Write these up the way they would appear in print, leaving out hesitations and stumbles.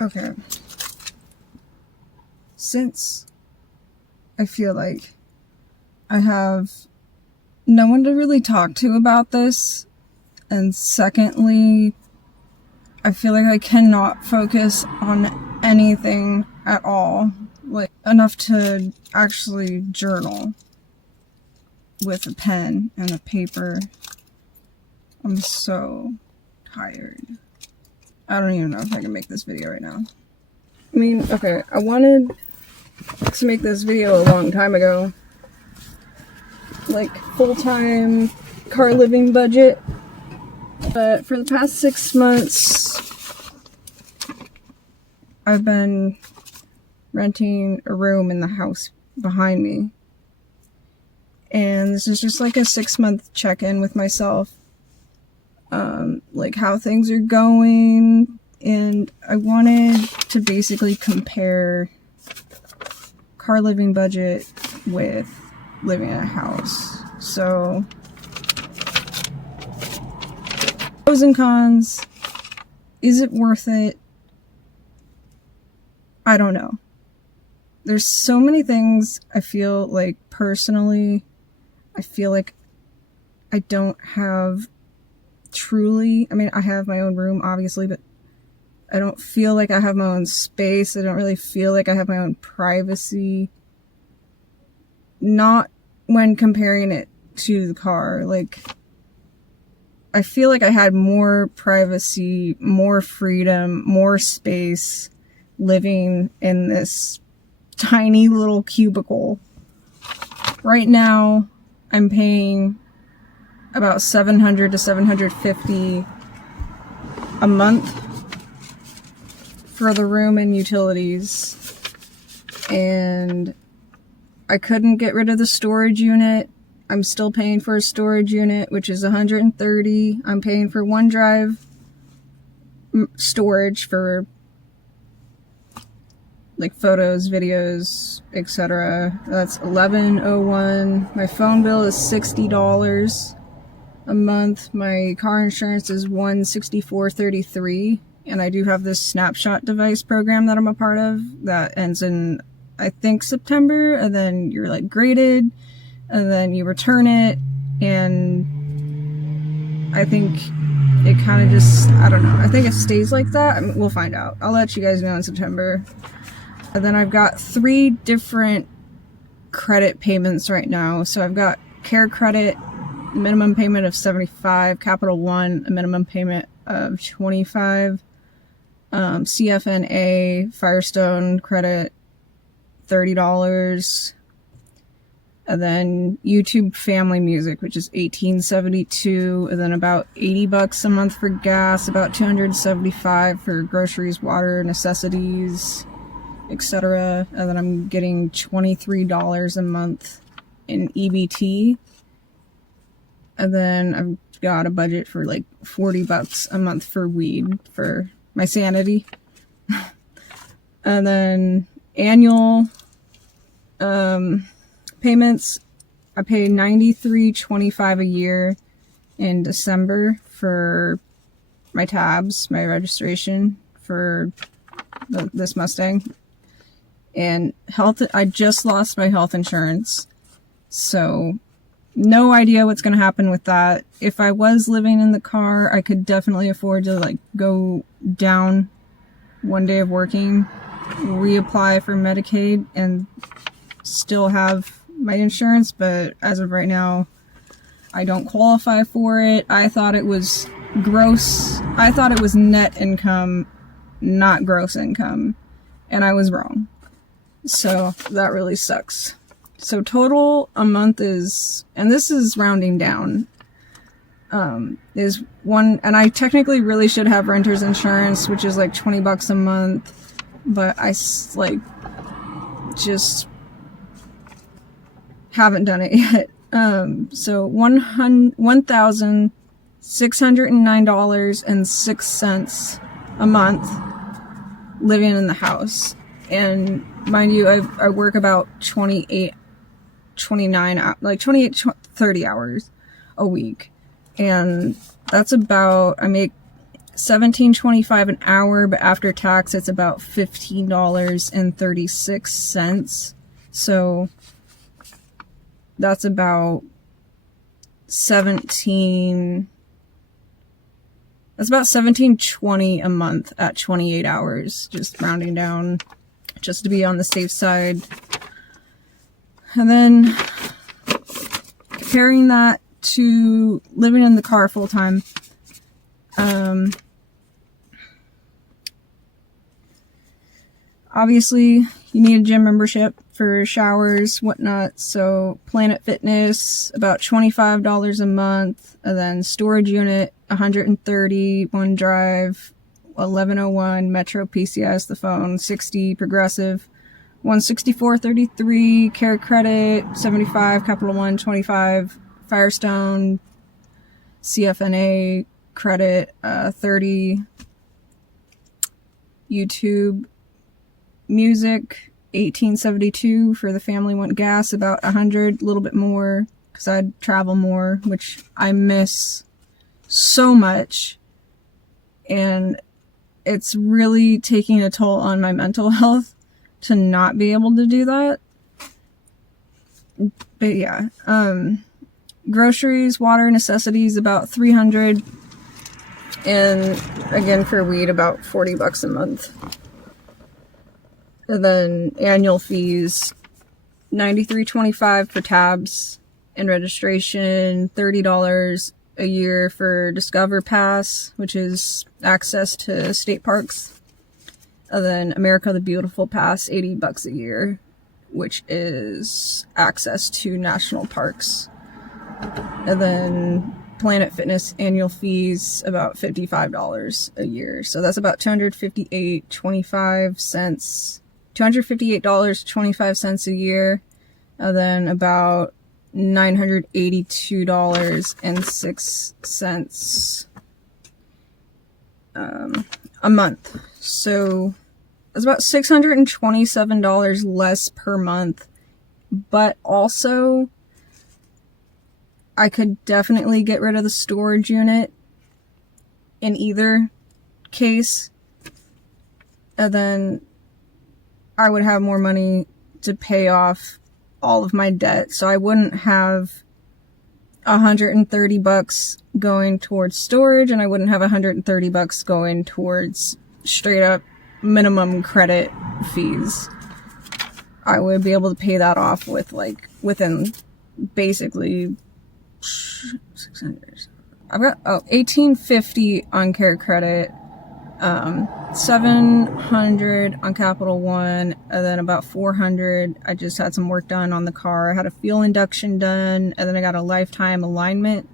Okay. Since I feel like I have no one to really talk to about this, and secondly, I feel like I cannot focus on anything at all, like enough to actually journal with a pen and a paper. I'm so tired. I don't even know if I can make this video right now. I mean, okay, I wanted to make this video a long time ago. Like, full-time car living budget. But for the past 6 months, I've been renting a room in the house behind me. And this is just like a 6-month check-in with myself. Like how things are going. And I wanted to basically compare car living budget with living in a house. So, pros and cons. Is it worth it? I don't know. There's so many things I feel like personally, I feel like I don't have truly, I mean, I have my own room, obviously, but I don't feel like I have my own space. I don't really feel like I have my own privacy. Not when comparing it to the car. Like, I feel like I had more privacy, more freedom, more space living in this tiny little cubicle. Right now, I'm paying about $700 to $750 a month for the room and utilities, and I couldn't get rid of the storage unit. I'm still paying for a storage unit, which is $130. I'm paying for OneDrive storage for like photos, videos, etc. That's $11.01. My phone bill is $60 a month. My car insurance is $164.33. And I do have this snapshot device program that I'm a part of that ends in, I think, September, and then you're like graded, and then you return it, and I think it kind of just, I don't know, I think it stays like that. I mean, we'll find out. I'll let you guys know in September. And then I've got 3 different credit payments right now. So I've got Care Credit, minimum payment of $75, Capital One, a minimum payment of $25, CFNA, Firestone credit, $30, and then YouTube Family Music, which is $18.72, and then about $80 a month for gas, about $275 for groceries, water, necessities, etc. And then I'm getting $23 a month in EBT, and then I've got a budget for like $40 a month for weed for my sanity. And then annual payments, I pay $93.25 a year in December for my tabs, my registration for this Mustang. And health, I just lost my health insurance, so no idea what's going to happen with that. If I was living in the car, I could definitely afford to like go down one day of working, reapply for Medicaid, and still have my insurance. But as of right now, I don't qualify for it. I thought it was gross. I thought it was net income, not gross income, and I was wrong. So that really sucks. So total a month is, and this is rounding down, is one, and I technically really should have renter's insurance, which is like $20 a month, but I like just haven't done it yet. So $1,609.06 a month living in the house. And mind you, I work about 28, 30 hours a week. And that's about, I make $17.25 an hour, but after tax it's about $15.36. So that's about $17.20 a month at 28 hours, just rounding down, just to be on the safe side. And then comparing that to living in the car full time, obviously you need a gym membership for showers, whatnot. So Planet Fitness, about $25 a month, and then storage unit, $130, OneDrive, $11.01, Metro PCS, the phone, $60, Progressive, $164.33, Care Credit, $75, Capital One, $25, Firestone, CFNA credit, $30, YouTube Music, $18.72 for the family. Went gas about $100, a little bit more because I'd travel more, which I miss so much, and it's really taking a toll on my mental health to not be able to do that. But yeah, groceries, water, necessities, about $300, and again for weed about $40 a month. And then annual fees, $93.25 for tabs and registration, $30 a year for Discover Pass, which is access to state parks. And then America the Beautiful Pass, $80 a year, which is access to national parks. And then Planet Fitness annual fees, about $55 a year. So that's about $258.25 a year. And then about $982.06 a month. So it's about $627 less per month. But also, I could definitely get rid of the storage unit in either case. And then I would have more money to pay off all of my debt. So I wouldn't have $130 going towards storage, and I wouldn't have $130 going towards straight up minimum credit fees. I would be able to pay that off with within basically 600. I've got $1,850 on Care Credit, $700 on Capital One, and then about $400. I just had some work done on the car. I had a fuel induction done, and then I got a lifetime alignment.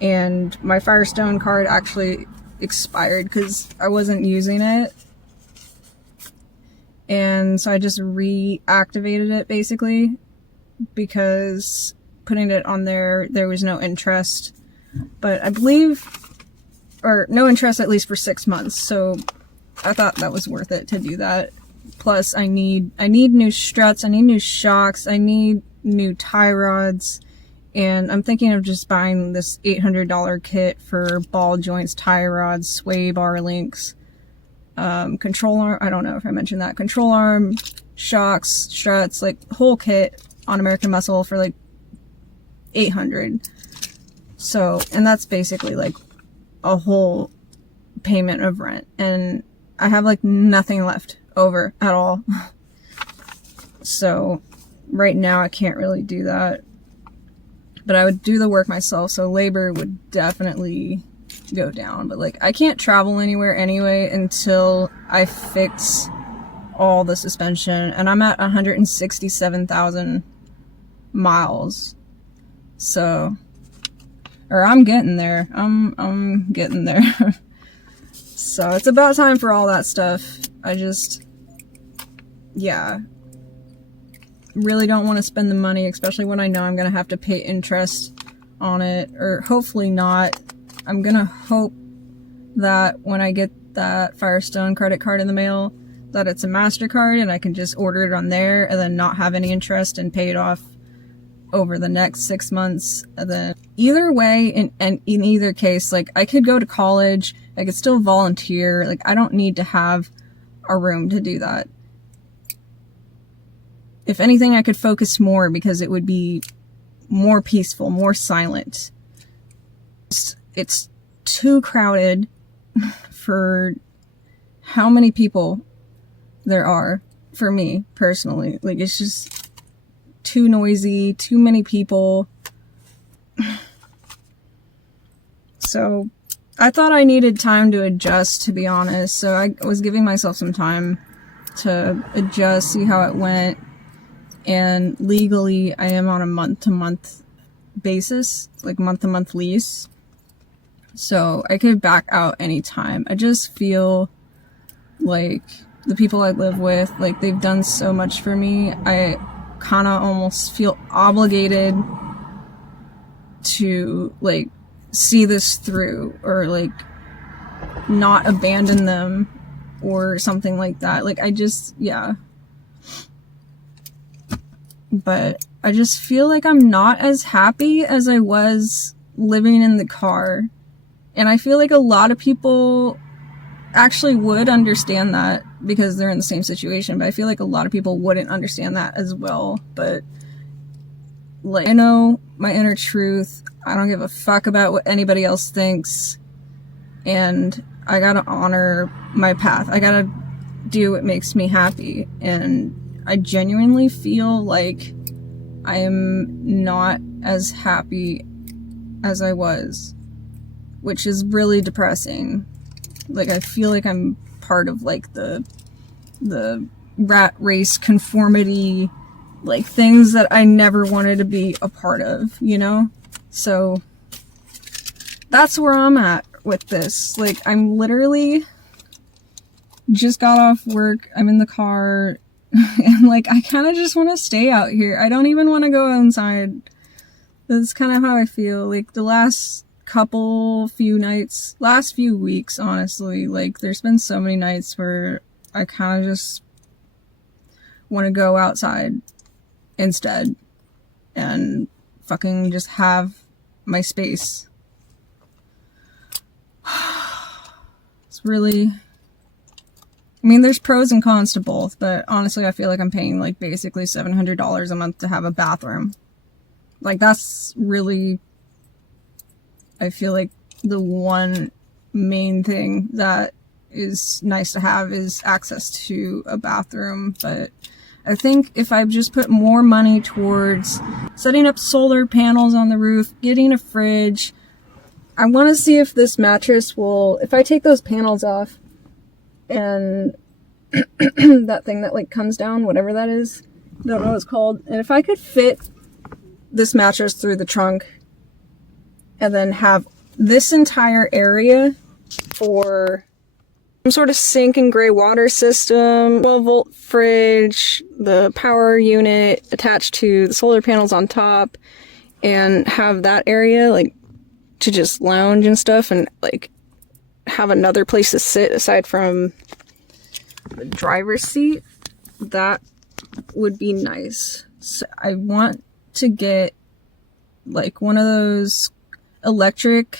And my Firestone card actually expired because I wasn't using it. And so I just reactivated it basically because putting it on there was no interest. But I believe, or no interest at least for 6 months. So I thought that was worth it to do that. Plus I need new struts, I need new shocks, I need new tie rods, and I'm thinking of just buying this $800 kit for ball joints, tie rods, sway bar links, control arm, I don't know if I mentioned that, control arm, shocks, struts, like whole kit on American Muscle for like $800. So, and that's basically like a whole payment of rent, and I have like nothing left over at all. So right now I can't really do that, but I would do the work myself, so labor would definitely go down. But like I can't travel anywhere anyway until I fix all the suspension, and I'm at 167,000 miles. So, or I'm getting there. I'm getting there. So it's about time for all that stuff. I just, yeah, really don't want to spend the money, especially when I know I'm going to have to pay interest on it, or hopefully not. I'm going to hope that when I get that Firestone credit card in the mail, that it's a MasterCard and I can just order it on there and then not have any interest and pay it off over the next 6 months. And then either way, in either case, like I could go to college I could still volunteer. Like, I don't need to have a room to do that. If anything, I could focus more because it would be more peaceful, more silent. It's too crowded for how many people there are for me personally. Like, it's just too noisy, too many people. So I thought I needed time to adjust, to be honest. So I was giving myself some time to adjust, see how it went. And legally, I am on a month-to-month basis, like month-to-month lease. So I could back out anytime. I just feel like the people I live with, like, they've done so much for me. I kind of almost feel obligated to, like, see this through, or, like, not abandon them or something like that. Like, I just, yeah. But I just feel like I'm not as happy as I was living in the car. And I feel like a lot of people actually would understand that because they're in the same situation. But I feel like a lot of people wouldn't understand that as well. But, like, I know my inner truth. I don't give a fuck about what anybody else thinks. And I gotta honor my path. I gotta do what makes me happy. And I genuinely feel like I am not as happy as I was, which is really depressing. Like, I feel like I'm part of, like, the rat race conformity, like, things that I never wanted to be a part of, you know? So that's where I'm at with this. Like, I'm literally just got off work. I'm in the car. And, like, I kind of just want to stay out here. I don't even want to go inside. That's kind of how I feel. Like, the last few weeks, honestly, like, there's been so many nights where I kind of just want to go outside instead and fucking just have my space. It's really... I mean, there's pros and cons to both, but honestly, I feel like I'm paying, like, basically $700 a month to have a bathroom. Like, that's really, I feel like, the one main thing that is nice to have is access to a bathroom. But I think if I just put more money towards setting up solar panels on the roof, getting a fridge, I want to see if this mattress will, if I take those panels off, and that thing that, like, comes down, whatever that is, don't know what it's called, and if I could fit this mattress through the trunk and then have this entire area for some sort of sink and gray water system, 12-volt fridge, the power unit attached to the solar panels on top, and have that area, like, to just lounge and stuff, and, like, have another place to sit aside from the driver's seat, that would be nice. So I want to get, like, one of those electric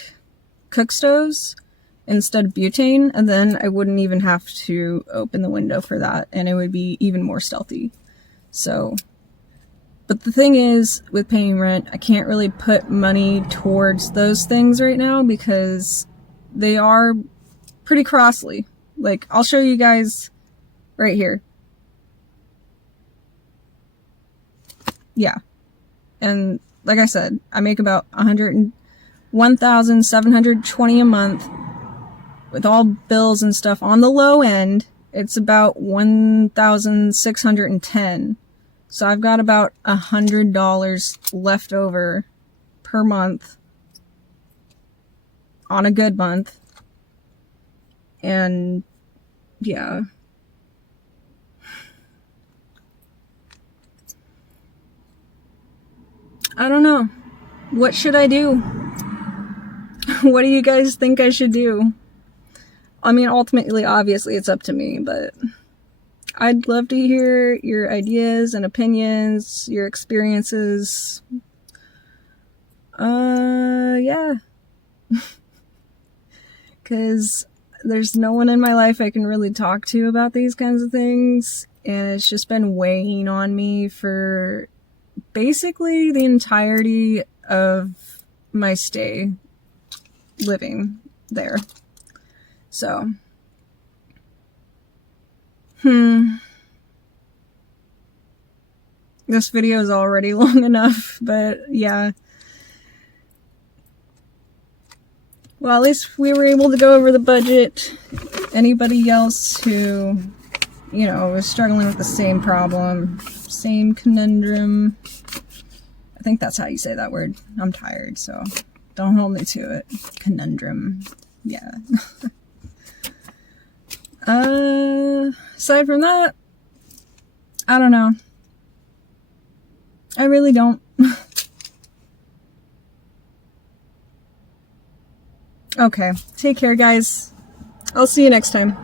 cook stoves instead of butane, and then I wouldn't even have to open the window for that, and it would be even more stealthy. So, but the thing is, with paying rent, I can't really put money towards those things right now because they are pretty costly. Like, I'll show you guys right here. Yeah. And like I said, I make about $1,720 a month with all bills and stuff. On the low end, it's about $1,610. So I've got about $100 left over per month on a good month. And yeah. I don't know. What should I do? What do you guys think I should do? I mean, ultimately, obviously, it's up to me, but I'd love to hear your ideas and opinions, your experiences. Yeah. because there's no one in my life I can really talk to about these kinds of things, and it's just been weighing on me for basically the entirety of my stay living there. So, this video is already long enough, but yeah. Well, at least we were able to go over the budget. Anybody else who, you know, was struggling with the same problem, same conundrum. I think that's how you say that word. I'm tired, so don't hold me to it. Conundrum. Yeah. Aside from that, I don't know. I really don't. Okay, take care, guys. I'll see you next time.